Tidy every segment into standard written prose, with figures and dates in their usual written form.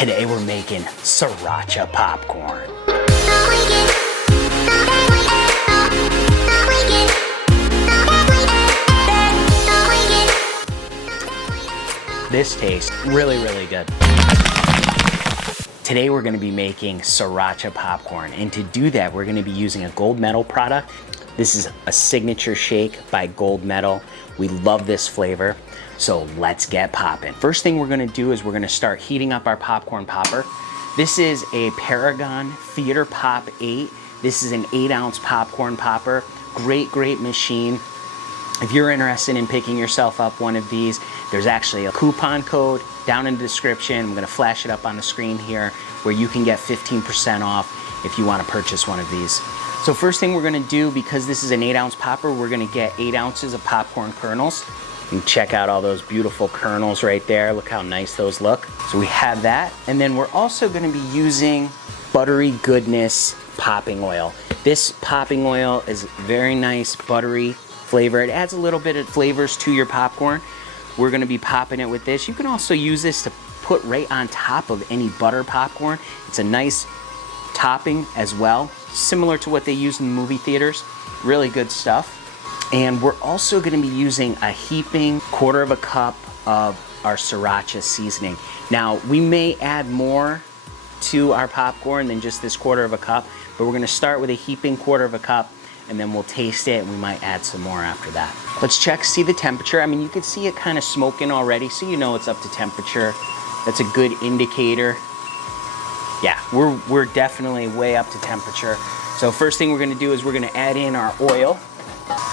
Today we're making Sriracha popcorn. This tastes really, really good. Today we're gonna be making Sriracha popcorn, and to do that, we're gonna be using a Gold Medal product. This is a signature shake by Gold Medal. We love this flavor, so let's get popping. First thing we're gonna do is we're gonna start heating up our popcorn popper. This is a Paragon Theater Pop 8. This is an 8-ounce popcorn popper. Great, great machine. If you're interested in picking yourself up one of these, there's actually a coupon code down in the description. I'm gonna flash it up on the screen here where you can get 15% off if you wanna purchase one of these. So first thing we're gonna do, because this is an 8-ounce popper, we're gonna get 8 ounces of popcorn kernels. And check out all those beautiful kernels right there. Look how nice those look. So we have that. And then we're also gonna be using Buttery Goodness popping oil. This popping oil is very nice, buttery flavor. It adds a little bit of flavors to your popcorn. We're gonna be popping it with this. You can also use this to put right on top of any butter popcorn. It's a nice topping as well, similar to what they use in movie theaters. Really good stuff. And we're also gonna be using a heaping 1/4 cup of our Sriracha seasoning. Now, we may add more to our popcorn than just this 1/4 cup, but we're gonna start with a heaping 1/4 cup, and then we'll taste it, and we might add some more after that. Let's check, see the temperature. I mean, you can see it kind of smoking already, so you know it's up to temperature. That's a good indicator. Yeah, we're definitely way up to temperature. So first thing we're gonna do is we're gonna add in our oil.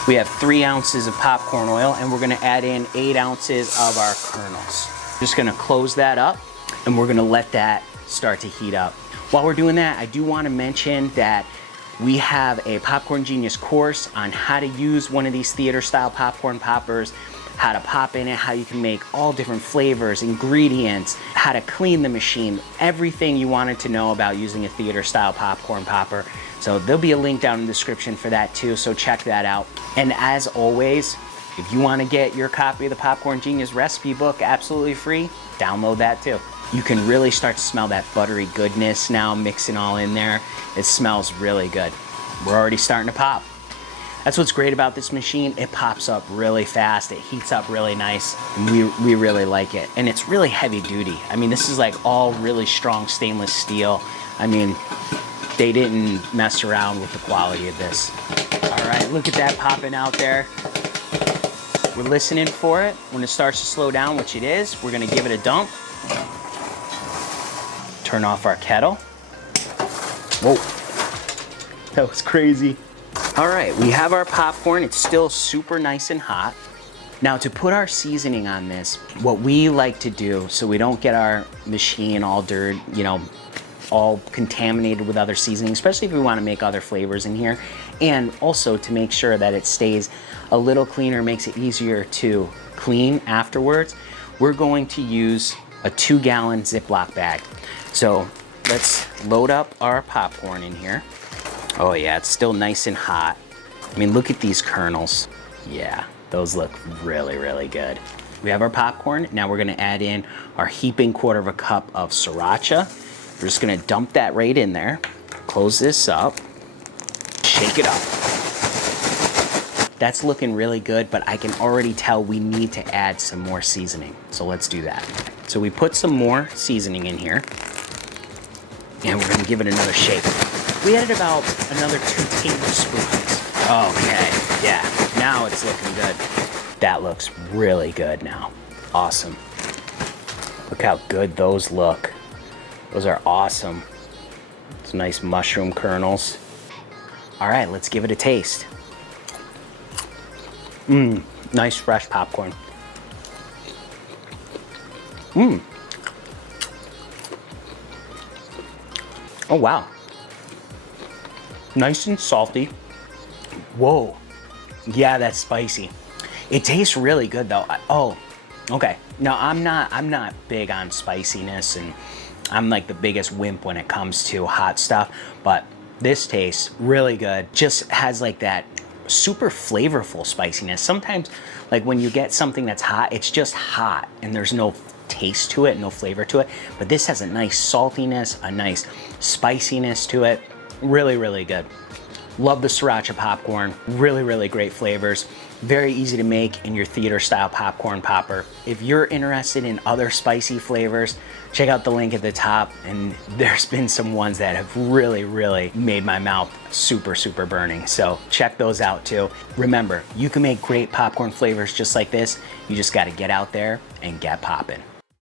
We have 3 ounces of popcorn oil, and we're gonna add in 8 ounces of our kernels. Just gonna close that up, and we're gonna let that start to heat up. While we're doing that, I do wanna mention that we have a Popcorn Genius course on how to use one of these theater style popcorn poppers, how to pop in it, how you can make all different flavors, ingredients, how to clean the machine, everything you wanted to know about using a theater style popcorn popper. So there'll be a link down in the description for that too, so check that out. And as always, if you wanna get your copy of the Popcorn Genius recipe book absolutely free, download that too. You can really start to smell that buttery goodness now mixing all in there. It smells really good. We're already starting to pop. That's what's great about this machine. It pops up really fast. It heats up really nice. And we really like it. And it's really heavy duty. I mean, this is like all really strong stainless steel. I mean, they didn't mess around with the quality of this. All right, look at that popping out there. We're listening for it. When it starts to slow down, which it is, we're gonna give it a dump. Turn off our kettle. Whoa, that was crazy. All right, we have our popcorn. It's still super nice and hot. Now to put our seasoning on this, what we like to do so we don't get our machine all dirt, you know, all contaminated with other seasoning, especially if we want to make other flavors in here, and also to make sure that it stays a little cleaner, makes it easier to clean afterwards, we're going to use a 2-gallon Ziploc bag. So let's load up our popcorn in here. Oh yeah, it's still nice and hot. I mean, look at these kernels. Yeah, those look really, really good. We have our popcorn. Now we're gonna add in our heaping 1/4 cup of Sriracha. We're just gonna dump that right in there. Close this up, shake it up. That's looking really good, but I can already tell we need to add some more seasoning. So let's do that. So we put some more seasoning in here, and we're gonna give it another shake. We added about another 2 tablespoons. Okay, yeah, now it's looking good. That looks really good now. Awesome. Look how good those look. Those are awesome. It's nice mushroom kernels. All right, let's give it a taste. Nice fresh popcorn. Oh wow. Nice and salty. Whoa. Yeah, that's spicy. It tastes really good though. Oh, okay. No, I'm not big on spiciness, and I'm like the biggest wimp when it comes to hot stuff, but this tastes really good. Just has like that super flavorful spiciness. Sometimes like when you get something that's hot, it's just hot and there's no taste to it, no flavor to it. But this has a nice saltiness, a nice spiciness to it. Really, really good. Love the Sriracha popcorn. Really, really great flavors. Very easy to make in your theater style popcorn popper. If you're interested in other spicy flavors, check out the link at the top, and there's been some ones that have really, really made my mouth super, super burning. So check those out too. Remember, you can make great popcorn flavors just like this. You just gotta get out there and get popping.